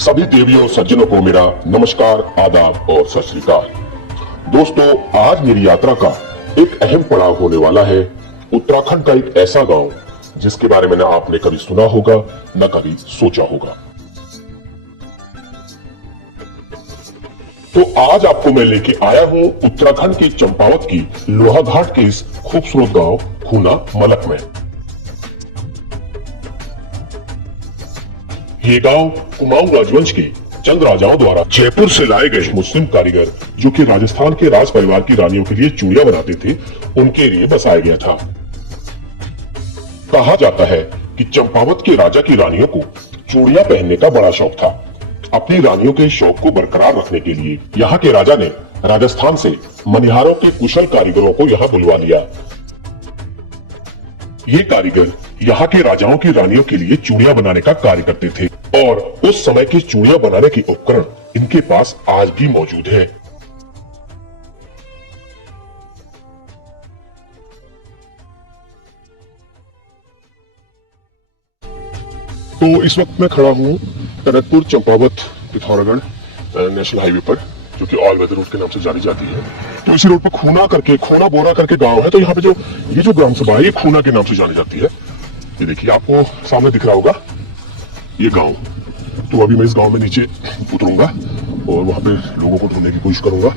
सभी देवियों और सज्जनों को मेरा नमस्कार, आदाब और सत श्री अकाल। दोस्तों, आज मेरी यात्रा का एक अहम पड़ाव होने वाला है। उत्तराखंड का एक ऐसा गांव जिसके बारे में न आपने कभी सुना होगा न कभी सोचा होगा। तो आज आपको मैं लेके आया हूं उत्तराखंड के चंपावत की लोहाघाट के इस खूबसूरत गांव खूना मलक में। ये गांव कुमाऊं राजवंश के चंद राजाओं द्वारा जयपुर से लाए गए मुस्लिम कारीगर जो कि राजस्थान के राज परिवार की रानियों के लिए चूड़ियां बनाते थे, उनके लिए बसाया गया था। कहा जाता है कि चंपावत के राजा की रानियों को चूड़ियां पहनने का बड़ा शौक था। अपनी रानियों के शौक को बरकरार रखने के लिए यहाँ के राजा ने राजस्थान से मनिहारों के कुशल कारीगरों को यहाँ बुलवा लिया। ये कारीगर यहाँ के राजाओं की रानियों के लिए चूड़ियां बनाने का कार्य करते थे और उस समय की चूड़ियां बनाने के उपकरण इनके पास आज भी मौजूद है। तो इस वक्त मैं खड़ा हूँ टनकपुर चंपावत पिथौरागढ़ नेशनल हाईवे पर, जो कि ऑल वेदर रूट के नाम से जानी जाती है। तो इसी रोड पर खूना बोरा करके गांव है। तो यहाँ पे जो ग्राम सभा है ये खूना के नाम से जानी जाती है। ये देखिए, आपको सामने दिख रहा होगा ये गांव। तो अभी मैं इस गांव में नीचे उतरूंगा और वहां पे लोगों को ढूंढने की कोशिश करूंगा।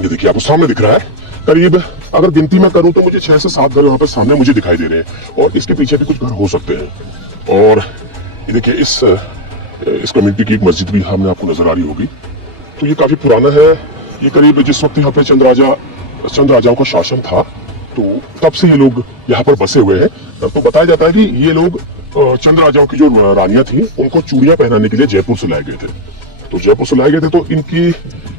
ये देखिए, आपको सामने दिख रहा है। करीब अगर गिनती में करूं तो मुझे 6 से 7 घर यहाँ पर सामने मुझे दिखाई दे रहे हैं और इसके पीछे भी कुछ घर हो सकते हैं। और ये देखिए, इस कम्युनिटी की एक मस्जिद भी सामने आपको नजर आ रही होगी। तो ये काफी पुराना है। ये करीब जिस वक्त यहाँ पे चंद राजाओं का शासन था, तो तब से ये लोग यहाँ पर बसे हुए हैं। तो बताया जाता है कि ये लोग चंद राजाओं की जो रानियां थी उनको चूड़ियां पहनाने के लिए जयपुर से लाए गए थे। तो जयपुर से लाए गए थे तो इनकी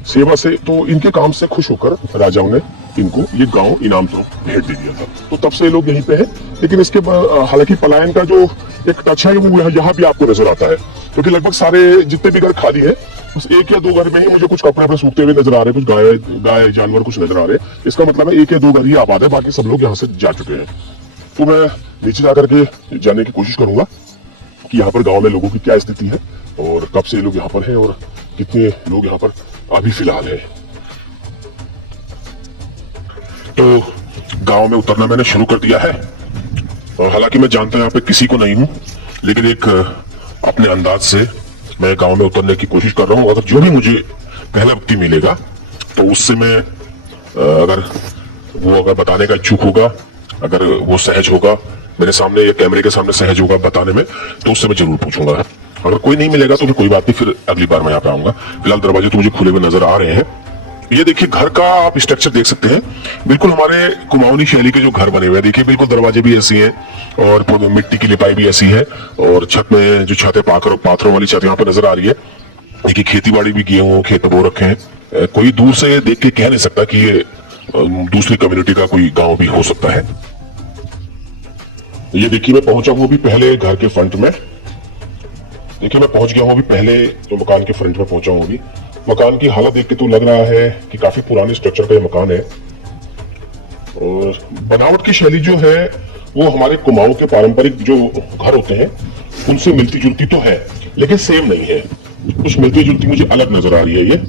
सेवा से, तो इनके काम से खुश होकर राजाओं ने इनको ये गांव इनाम स्वरूप भेंट दे दिया था। तो तब से लोग यहीं पे हैं। लेकिन इसके हालांकि पलायन का जो एक टच है वो यहाँ भी आपको नजर आता है, क्योंकि लगभग सारे जितने भी घर खाली है बस 1 या 2 घर में ही मुझे कुछ कपड़े पे सूखते हुए नजर आ रहे हैं, कुछ गाय जानवर कुछ नजर आ रहे हैं। इसका मतलब है 1 या 2 घर ही आबाद है, बाकी सब लोग यहाँ से जा चुके हैं। तो मैं नीचे जाकर के जानने की कोशिश करूंगा कि यहाँ पर गांव में लोगों की क्या स्थिति है और कब से लोग यहाँ पर हैं और कितने लोग यहाँ पर अभी फिलहाल है। तो गांव में उतरना मैंने शुरू कर दिया है और हालांकि मैं जानता यहाँ पे किसी को नहीं हूँ, लेकिन एक अपने अंदाज से मैं गांव में उतरने की कोशिश कर रहा हूँ। अगर जो भी मुझे पहला व्यक्ति मिलेगा तो उससे मैं अगर बताने का इच्छुक होगा, अगर वो सहज होगा मेरे सामने या कैमरे के सामने सहज होगा बताने में, तो उससे मैं जरूर पूछूंगा। अगर कोई नहीं मिलेगा तो फिर कोई बात नहीं, फिर अगली बार मैं यहाँ पे आऊंगा। फिलहाल दरवाजे तो मुझे खुले हुए नजर आ रहे हैं। ये देखिए, घर का आप स्ट्रक्चर देख सकते हैं, बिल्कुल हमारे कुमाऊनी शैली के जो घर बने हुए हैं। देखिए, बिल्कुल दरवाजे भी ऐसी हैं और मिट्टी की लिपाई भी ऐसी है और छत में जो छत है पाथरों वाली छत यहाँ पे नजर आ रही है। देखिए, खेती बाड़ी भी किए हुए, खेत बो रखे हैं। कोई दूर से देख के कह नहीं सकता कि ये दूसरी कम्युनिटी का कोई गाँव भी हो सकता है। ये देखिए, मैं पहुंचा हूं अभी पहले घर के फ्रंट में। देखिए, मैं पहुंच गया हूं अभी पहले जो मकान के फ्रंट में पहुंचा हूं अभी। मकान की हालत देख के तो लग रहा है कि काफी पुराने स्ट्रक्चर का ये मकान है और बनावट की शैली जो है वो हमारे कुमाऊं के पारंपरिक जो घर होते हैं उनसे मिलती जुलती तो है, लेकिन सेम नहीं है। कुछ मिलती जुलती मुझे अलग नजर आ रही है। ये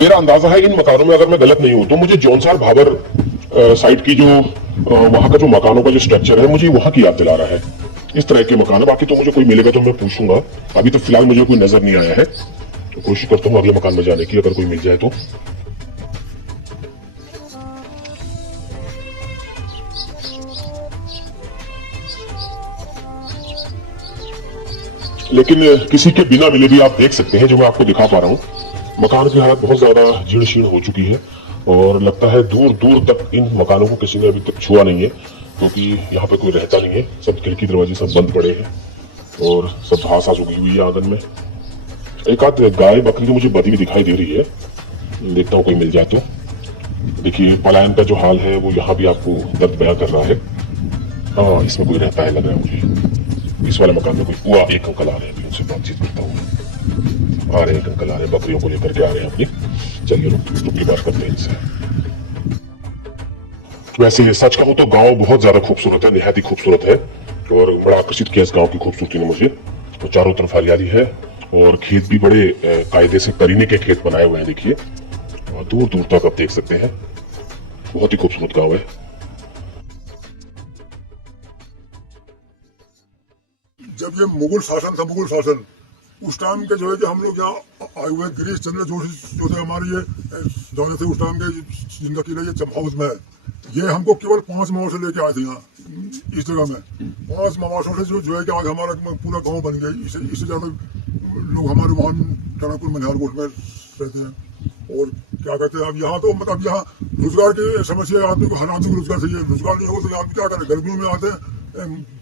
मेरा अंदाजा है इन मकानों में, अगर मैं गलत नहीं हूं तो मुझे जौनसार भाबर साइड की जो वहां का जो मकानों का जो स्ट्रक्चर है मुझे वहां की याद दिला रहा है। इस तरह के मकान है। बाकी तो मुझे कोई मिलेगा तो मैं पूछूंगा। अभी तो फिलहाल मुझे कोई नजर नहीं आया है, तो कोशिश करता हूँ अगले मकान में जाने की, अगर कोई मिल जाए तो। लेकिन किसी के बिना मिले भी आप देख सकते हैं जो मैं आपको दिखा पा रहा हूँ, मकान की हालत बहुत ज्यादा जीर्ण शीर्ण हो चुकी है और लगता है दूर दूर तक इन मकानों को किसी ने अभी तक छुआ नहीं है, क्योंकि यहाँ पे कोई रहता नहीं है। सब खिड़की दरवाजे सब बंद पड़े हैं और सब घास उगी हुई है आंगन में। एक आध गाय बकरी तो मुझे बधी हुई दिखाई दे रही है, देखता हूँ कोई मिल जाए तो। देखिए, पलायन का जो हाल है वो यहाँ भी आपको दर्द बयां कर रहा है। हाँ, इसमें कोई रहता है लग रहा है मुझे। इस वाले मकान में कोई एक अंकल आ रहे हैं, उनसे बातचीत करता हूँ। आ रहे हैं, एक अंकल आ रहे हैं, बकरियों को लेकर के आ रहे हैं अपनी। चलिए रुक के बात करते हैं इनसे। वैसे सच कहूँ तो गांव बहुत ज्यादा खूबसूरत है, निहायत ही खूबसूरत है और बड़ा आकर्षित किया इस गांव की खूबसूरती ने मुझे। तो चारों तरफ हरियाली है और खेत भी बड़े कायदे से करीने के खेत बनाए हुए हैं। देखिए और दूर दूर तक आप देख सकते हैं, बहुत ही खूबसूरत गांव है। जब ये मुगल शासन था, मुगल शासन, उस टाइम के जो है कि हम लोग यहाँ आए हुए गिरीश चंद्र जोशी जो थे हमारे ये जो थे उस टाइम के जिनका किला ये चंपावत में है। ये हमको केवल 5 माह से लेके आए थे यहाँ इस जगह में। 5 मासों से जो है कि आज हमारा पूरा गांव बन गया। इससे ज्यादा लोग हमारे वहाँ टनकपुर मनिहारकोट में रहते हैं। और क्या कहते हैं, अब यहाँ तो मतलब यहाँ रोजगार की समस्या है, आदमी को हर आदमी को रोजगार चाहिए। रोजगार नहीं होगा तो यहाँ क्या करें, गर्मियों में आते हैं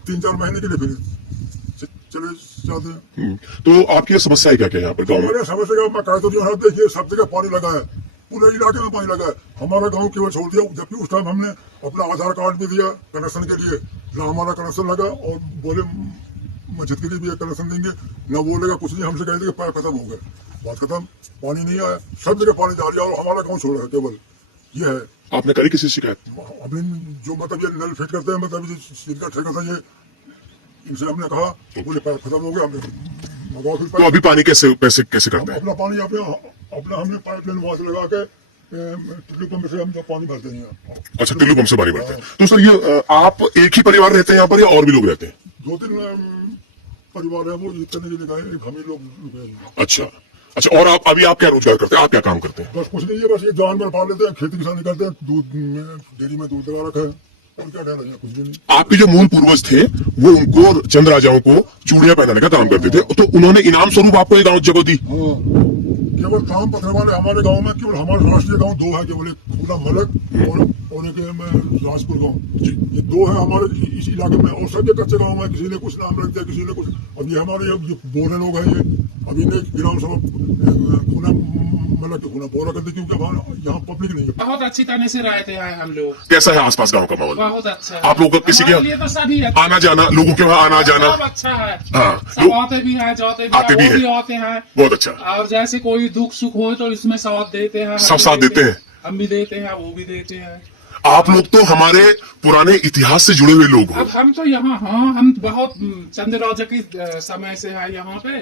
3-4 महीने के लिए फिर चले जाते हैं। तो आपकी समस्या है क्या क्या यहाँ पर गाँव में? समस्या क्या, मैं कहता हूँ देखिए सब जगह पानी लगा है, पूरे इलाके में पानी लगा है। हमारा गांव केवल छोड़ दिया, जबकि उस टाइम हमने अपना आधार कार्ड भी दिया कनेक्शन के लिए, ना हमारा कनेक्शन लगा। और बोले मस्जिद के लिए भी कनेक्शन देंगे, ना बोलेगा कुछ नहीं। हमसे कह दिया पैर खत्म हो गए, बात खत्म, पानी नहीं आया। सब जगह पानी जा रहा है और हमारा गाँव छोड़ा है केवल। ये है। आपने करी किसी शिकायत? अभी जो मतलब ये नल फिट करते हैं, मतलब जिनका ठेका था ये, इनसे हमने कहा, बोले पैर खत्म हो गया। हमने तो अभी पानी कैसे करते हैं? अपना पानी अपना हमने पाइपलाइन वहां से लगा के टुल्लू पंप से हम जो पानी भरते हैं। अच्छा, टुल्लू पंप से पानी भरते हैं। तो सर ये आप एक ही परिवार रहते हैं यहाँ पर या और भी लोग रहते हैं? 2-3 परिवार है, वो इतने के लिए गए, हम ही लोग। अच्छा, और आप अभी आप क्या रोजगार करते हैं? आप क्या काम करते हैं? बस कुछ नहीं है, बस ये जानवर पाल लेते हैं, खेती किसानी करते हैं, दूध डेयरी में दूध लगा रखा है, और क्या कहना है, कुछ भी नहीं। आपके जो मूल पूर्वज थे वो उनको चंद राजाओं को चूड़ियां पहनाने का काम करते थे, तो उन्होंने इनाम स्वरूप आपको ये गाँव जगह दी? केवल काम पत्थर वाले हमारे गांव में केवल हमारे राष्ट्रीय गांव 2 है, केवल एक खूना मलक और एक राजपुर गांव। ये 2 है हमारे इस इलाके में। और सब कच्चे गांव में किसी ने कुछ नाम रख दिया, किसी ने कुछ। अब ये हमारे ये बोरे लोग हैं, ये अभी ने ग्राम सभा खूना मलक खूना बोरा कर दी, क्योंकि यहाँ पब्लिक नहीं है। बहुत अच्छी तरह से रहते हैं हम लोग। कैसा है आसपास गाँव का माहौल? बहुत अच्छा है। आप लोगों का किसी के लिए तो सभी आना जाना, लोगों के वहाँ आना जाना अच्छा है। हाँ, सब आते भी हैं, जाते भी हैं, आते हैं। बहुत अच्छा। और जैसे कोई दुख सुख हो तो इसमें साथ देते हैं, सब साथ देते हैं। हम भी देते हैं, वो भी देते हैं। आप लोग तो हमारे पुराने इतिहास से जुड़े हुए लोग हो। अब हम तो यहाँ, हाँ, हम बहुत चंद्र राजा के समय से है यहाँ पे।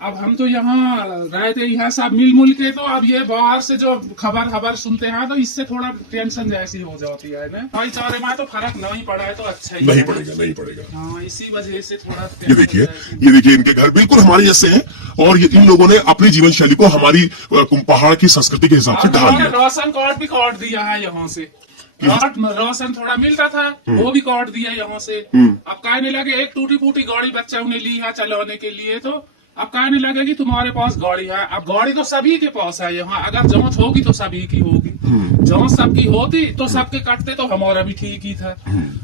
अब हम तो यहाँ रहते ही हैं सब मिल के। तो अब ये बाहर से जो खबर सुनते हैं तो इससे थोड़ा टेंशन जैसी हो जाती है ना। भाईचारे में तो फर्क नहीं पड़ा है तो अच्छा ही नहीं पड़ेगा। हाँ, इसी वजह से थोड़ा ये देखिए इनके घर बिल्कुल हमारे जैसे हैं, और ये इन लोगों ने अपनी जीवन शैली को हमारी पहाड़ की संस्कृति के हिसाब से ढाल लिया। राशन कार्ड भी काट दिया है यहाँ से। राशन थोड़ा मिलता था, वो भी काट दिया यहाँ से। अब कहने लगे एक टूटी फूटी गाड़ी बच्चा ने ली है चलाने के लिए, तो अब कहने लगे कि तुम्हारे पास गाड़ी है। अब गाड़ी तो सभी के पास है यहाँ, अगर जांच होगी तो सभी की होगी। जांच सबकी होती तो सबके कटते, तो हमारा भी ठीक ही था।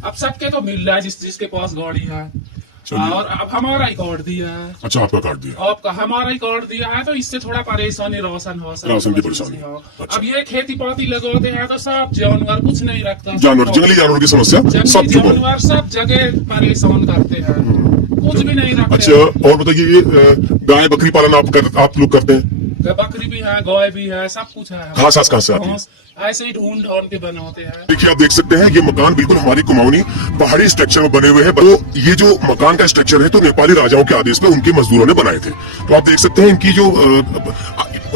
अब सबके तो मिल रहा है जिसके पास गाड़ी है। और अब हमारा ही कार्ड दिया है। अच्छा, आपका कार्ड दिया? आपका हमारा ही कार्ड दिया है, तो इससे थोड़ा परेशानी राशन की परेशानी। अब ये खेती पाती लगाते हैं तो सब जानवर कुछ नहीं रखता, जंगली जानवर की समस्या सब जानवर सब जगह परेशान करते हैं, कुछ भी नहीं रखते। अच्छा, और बताइए ये गाय बकरी पालन आप लोग करते हैं? बकरी भी है, गाय भी है, सब कुछ है। घास कहाँ से आती है? ऐसे ही ढूंढ के बनाते हैं। देखिए आप देख सकते हैं ये मकान बिल्कुल हमारी कुमाऊनी पहाड़ी स्ट्रक्चर में बने हुए हैं। तो ये जो मकान का स्ट्रक्चर है तो नेपाली राजाओं के आदेश में उनके मजदूरों ने बनाए थे। तो आप देख सकते हैं इनकी जो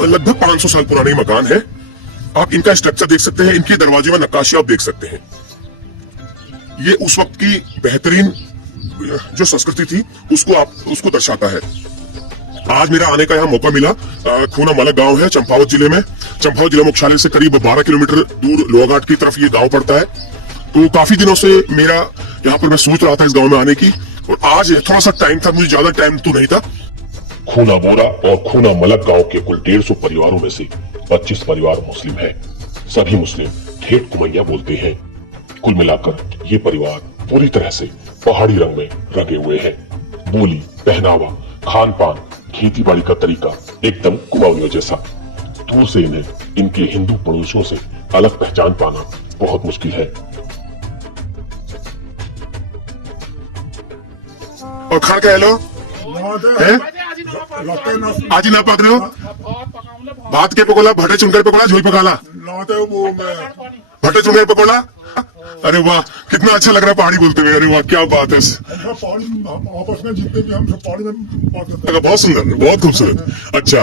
लगभग 500 साल पुरानी मकान है। आप इनका स्ट्रक्चर देख सकते हैं, इनके दरवाजे में नक्काशी आप देख सकते हैं। ये उस वक्त की बेहतरीन जो संस्कृति थी उसको दर्शाता है। आज मेरा आने का यहाँ मौका मिला। खूना मलक गांव है चंपावत जिले में। चंपावत जिला मुख्यालय से करीब 12 किलोमीटर दूर लोहाघाट की तरफ ये गांव पड़ता है। तो काफी दिनों से मेरा यहाँ पर मैं सोच रहा था इस गांव में आने की, और आज थोड़ा सा टाइम था, मुझे ज्यादा टाइम तो नहीं था। खूना बोरा और खूना मलक गांव के कुल 150 परिवारों में से 25 परिवार मुस्लिम है। सभी मुस्लिम ठेठ कुमैया बोलते हैं। कुल मिलाकर ये परिवार पूरी तरह से पहाड़ी रंग में रंगे हुए हैं। बोली, पहनावा, खान पान, खेती बाड़ी का तरीका एकदम कुमाऊनियों जैसा। दूर से इन्हें इनके हिंदू पड़ोसियों से अलग पहचान पाना बहुत मुश्किल है। और खान का हेलो है आज ही ना पक रहे हो? भात के पकोड़ा, भटे चुनकर पकोड़ा, झोल पकाला, भटे चुनकर पकोड़ा, अरे वाह, कितना अच्छा लग रहा है पहाड़ी बोलते हुए। अरे वाह, क्या बात है। हम सब पहाड़ी, हम आपस में जितने भी हम सब पहाड़ी में बात करते हैं। बहुत सुंदर, बहुत खूबसूरत। अच्छा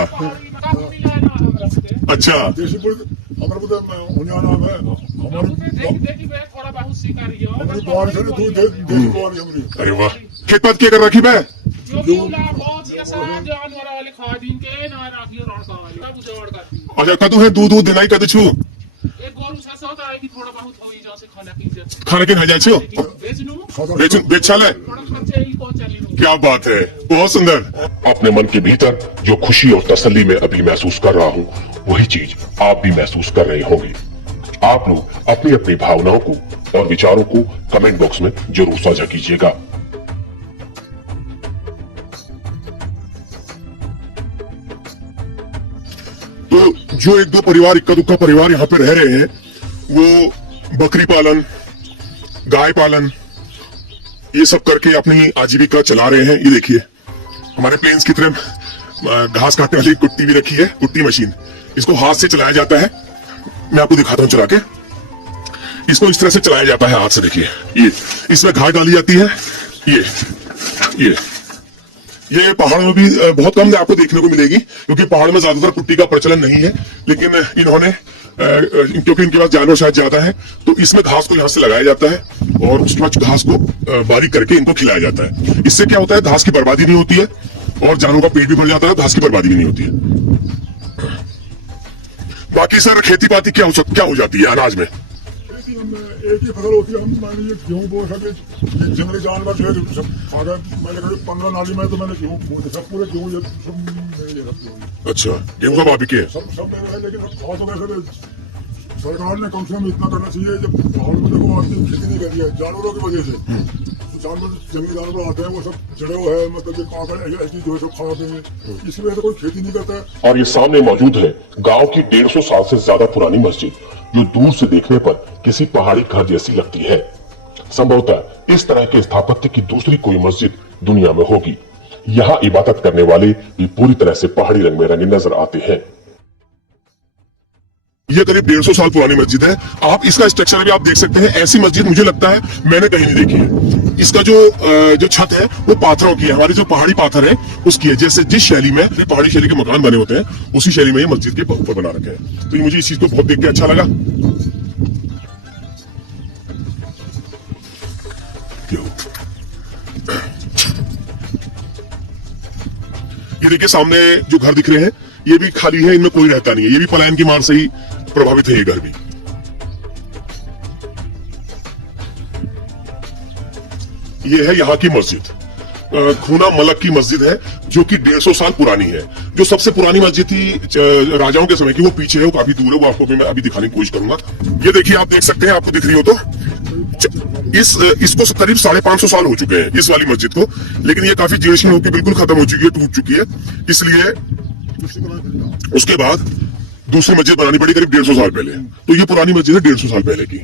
अच्छा। देसी पुलिस हमारे पुलिस उन्हें नाम है हमारी थोड़ा बहुत शिकारी हो हमारी बाढ़ से दूर देसी बाढ़ हमारी। अरे वाह, खेत पात क्या कर रखी मैं। जो बहुत ये सब जानवर वाले खा दिन के ना राखियो रड़का वाले सब उजाड़ कर दी। अच्छा, कदू है दूध दिनाई कदू छू एक गोरू सा होता है कि थोड़ा बहुत होई जैसे खाना की जरूरत खाने के जाए छो बेच लूं बेचाल है। थोड़ा खर्चे ही को चली लूं। क्या बात है, बहुत सुंदर। अपने मन के भीतर जो खुशी और तसल्ली में अभी महसूस कर रहा हूँ, वही चीज आप भी महसूस कर रहे होंगे। आप लोग अपनी अपनी भावनाओं को और विचारों को कमेंट बॉक्स में जरूर साझा कीजिएगा। तो जो एक दो परिवार, इक्का दुक्का परिवार यहाँ पे रह रहे हैं, वो बकरी पालन, गाय पालन, ये सब करके अपनी आजीविका चला रहे हैं। ये देखिए, हमारे प्लेन्स की तरह घास काटने वाली कुट्टी भी रखी है, कुट्टी मशीन। इसको हाथ से चलाया जाता है। मैं आपको दिखाता हूँ चला के। इसको इस तरह से चलाया जाता है हाथ से। देखिए, ये इसमें घास डाली जाती है। ये पहाड़ में भी बहुत कम आपको देखने को मिलेगी, क्योंकि पहाड़ में ज्यादातर कुट्टी का प्रचलन नहीं है। लेकिन इन्होंने क्योंकि इनके पास जानवर शायद ज्यादा है, तो इसमें घास को यहाँ से लगाया जाता है और उसके बाद घास को बारीक करके इनको खिलाया जाता है। इससे क्या होता है, घास की बर्बादी नहीं होती है और जानवरों का पेट भी भर जाता है, घास की बर्बादी भी नहीं होती है। बाकी सर, खेती बाती क्या हो जाती है अनाज में? एक ही फसल होती है। हम मान लीजिए गेहूँ बो सके, जंगली जानवर जो है सब खा गए। मैंने कहा 15 नाली में तो मैंने गेहूँ बोते, सब पूरे गेहूँ ये सब मेरे लिए। अच्छा, गेहूँ का भाव भी क्या है? सब मेरे है, लेकिन सब खास हो गए। सरकार ने कम से कम इतना करना चाहिए, जब पहाड़ में देखो आदमी खेती नहीं कर रही है जानवरों की वजह से। जानवर, जंगली जानवर आते हैं, वो सब जड़े हुए हैं, मतलब कांकड़ ऐसी जो है सब खाते हैं, इसकी वजह से कोई खेती नहीं करता है। और ये सामने मौजूद है गांव की 150 साल से ज्यादा पुरानी मस्जिद, जो दूर से देखने पर किसी पहाड़ी घर जैसी लगती है। संभवतः इस तरह के स्थापत्य की दूसरी कोई मस्जिद दुनिया में होगी। यहाँ इबादत करने वाले भी पूरी तरह से पहाड़ी रंग में रंगे नजर आते हैं। यह करीब 150 साल पुरानी मस्जिद है। आप इसका स्ट्रक्चर भी आप देख सकते हैं। ऐसी मस्जिद मुझे लगता है मैंने कहीं नहीं देखी है। इसका जो छत है वो पाथरों की है, हमारी जो पहाड़ी पाथर है उसकी है। जैसे जिस शैली में पहाड़ी शैली के मकान बने होते हैं, उसी शैली में ये मस्जिद के ऊपर बना रखे हैं। तो ये मुझे इस चीज को बहुत देख के अच्छा लगा। ये देखिए, सामने जो घर दिख रहे हैं ये भी खाली है, इनमें कोई रहता नहीं है। ये भी पलायन की मार से ही प्रभावित है ये घर भी। ये है यहाँ की मस्जिद, खूना मलक की मस्जिद है, जो कि 150 साल पुरानी है। जो सबसे पुरानी मस्जिद थी राजाओं के समय की, वो पीछे है, वो काफी दूर है। वो आपको मैं अभी दिखाने की कोशिश करूंगा। ये देखिए, आप देख सकते हैं, आपको दिख रही हो तो इसको करीब 550 साल हो चुके हैं इस वाली मस्जिद को। लेकिन ये काफी जीर्ण होकर बिल्कुल खत्म हो चुकी है, टूट चुकी है। इसलिए उसके बाद दूसरी मस्जिद बनानी पड़ी करीब 150 साल पहले। तो ये पुरानी मस्जिद है 150 साल पहले की।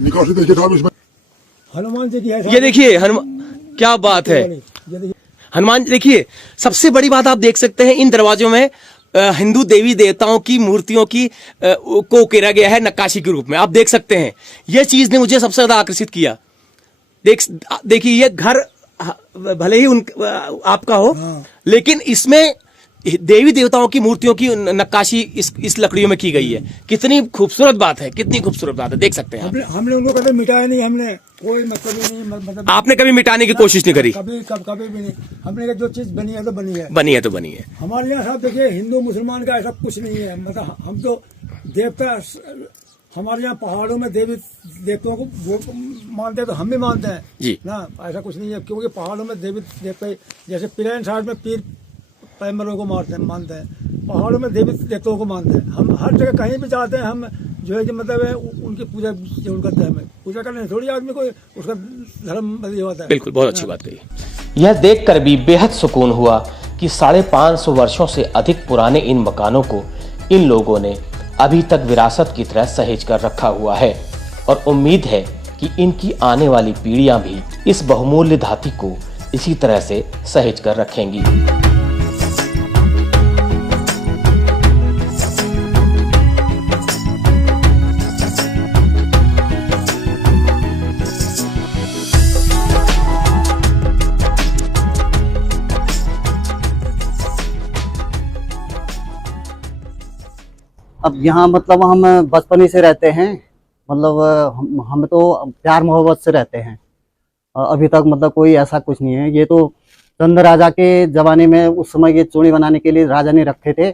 निकासी देखिए साहब इसमें। हनुमान जी की है। ये देखिए हनुमान, क्या बात है। ये देखिए हनुमान जी देखिए, सबसे बड़ी बात आप देख सकते हैं इन दरवाजों में हिंदू देवी देवताओं की मूर्तियों की को उकेरा गया है नक्काशी के रूप में। आप देख सकते हैं, यह चीज ने मुझे सबसे ज्यादा आकर्षित किया। देखिए ये घर भले ही आपका हो, लेकिन इसमें देवी देवताओं की मूर्तियों की नक्काशी इस लकड़ियों में की गई है। कितनी खूबसूरत बात है, कितनी खूबसूरत बात है, देख सकते हैं। हमने उनको कभी मिटाया नहीं, हमने कोई मतलब ही नहीं, मतलब आपने कभी मिटाने की कोशिश नहीं करी? कभी भी नहीं। हमने जो चीज बनी है तो बनी है, बनी है तो बनी है। हमारे यहाँ साहब देखिए हिंदू मुसलमान का ऐसा कुछ नहीं है। मतलब हम तो देवता, हमारे यहाँ पहाड़ों में देवी देवताओं को वो मानते हैं तो हम भी मानते हैं जी ना, ऐसा कुछ नहीं है। क्योंकि पहाड़ों में देवी देवता, जैसे प्लेन साइड में पीर पैगंबरों को मानते हैं, पहाड़ों में देवी देवताओं को मानते हैं। हम हर जगह कहीं भी जाते हैं, हम जो है कि मतलब है उनकी पूजा जरूर करते हैं। हमें पूजा करने थोड़ी आदमी को उसका धर्म बदल होता है। बिल्कुल, बहुत अच्छी बात कही। यह देखकर भी बेहद सुकून हुआ कि 550 वर्षों से अधिक पुराने इन मकानों को इन लोगों ने अभी तक विरासत की तरह सहेज कर रखा हुआ है, और उम्मीद है कि इनकी आने वाली पीढ़ियां भी इस बहुमूल्य धातु को इसी तरह से सहेज कर रखेंगी। अब यहाँ मतलब हम बचपन ही से रहते हैं, मतलब हम तो प्यार मोहब्बत से रहते हैं। अभी तक मतलब कोई ऐसा कुछ नहीं है। ये तो चंद राजा के जमाने में उस समय ये चूड़ी बनाने के लिए राजा ने रखे थे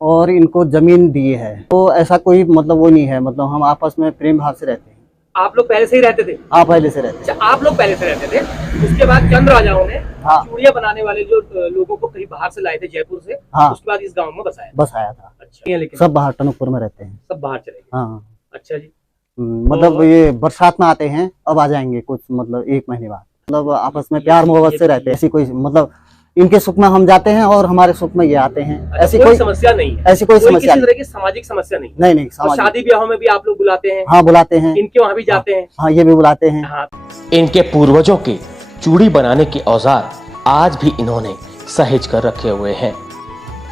और इनको जमीन दी है, तो ऐसा कोई मतलब वो नहीं है। मतलब हम आपस में प्रेम भाव से रहते हैं। आप लोग पहले से ही रहते थे? हाँ, पहले से रहते अच्छा, आप लोग पहले से रहते थे। उसके बाद चंद राजाओं ने हाँ चूड़ियां बनाने वाले जो लोगों को कहीं बाहर से लाए थे, जयपुर से, हाँ उसके बाद इस गांव में बसाया बसाया था। अच्छा, लेकिन सब बाहर टनकपुर में रहते हैं, सब बाहर चले गए। हाँ। अच्छा जी। मतलब ये बरसात में आते हैं, अब आ जाएंगे कुछ मतलब 1 महीने बाद। मतलब आपस में प्यार मोहब्बत से रहते हैं। ऐसी कोई मतलब इनके सुख में हम जाते हैं और हमारे सुख में ये आते हैं। अच्छा, ऐसी कोई समस्या नहीं है? ऐसी कोई समस्या किसी तरह की सामाजिक समस्या नहीं? नहीं। और शादी ब्याहों में भी आप लोग बुलाते हैं? हाँ, बुलाते हैं। इनके वहाँ भी जाते हैं? हाँ, ये भी बुलाते हैं। हाँ। इनके पूर्वजों के चूड़ी बनाने के औजार आज भी इन्होंने सहेज कर रखे हुए हैं।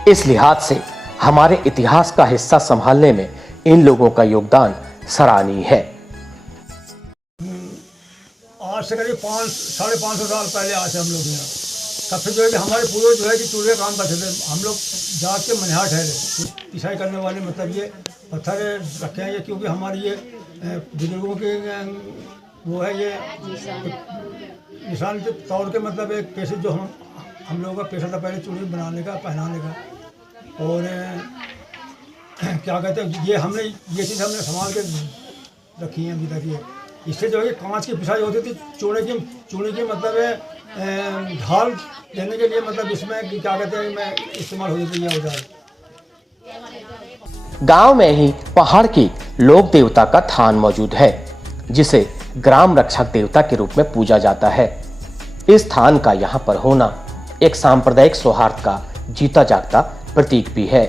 इस लिहाज से हमारे इतिहास का हिस्सा संभालने में इन लोगों का योगदान सराहनीय है। आज से करीब 500-550 साल पहले आए थे हम लोग यहाँ। तब से जो है कि हमारे पूर्वज जो है कि चूल्हे काम करते थे। हम लोग जात के मनिहार ठहरे, पिसाई करने वाले, मतलब ये पत्थर रखे हैं ये, क्योंकि हमारी ये बुजुर्गों के वो है ये निशान के तौर के, मतलब एक पेशे जो हम लोगों का पेशा था पहले चूड़ी बनाने का, पहनाने का। और क्या कहते हैं, ये चीज़ हमने संभाल के रखी है अभी तक। ये इससे जो है कांच की पिसाई होती थी चूड़ी की मतलब ढाल देने के लिए, मतलब इसमें क्या कहते हैं मैं इस्तेमाल होती थी ये औजार। गांव में ही पहाड़ की लोक देवता का थान मौजूद है, जिसे ग्राम रक्षक देवता के रूप में पूजा जाता है। इस थान का यहाँ पर होना एक सांप्रदायिक सौहार्द का जीता जागता प्रतीक भी है।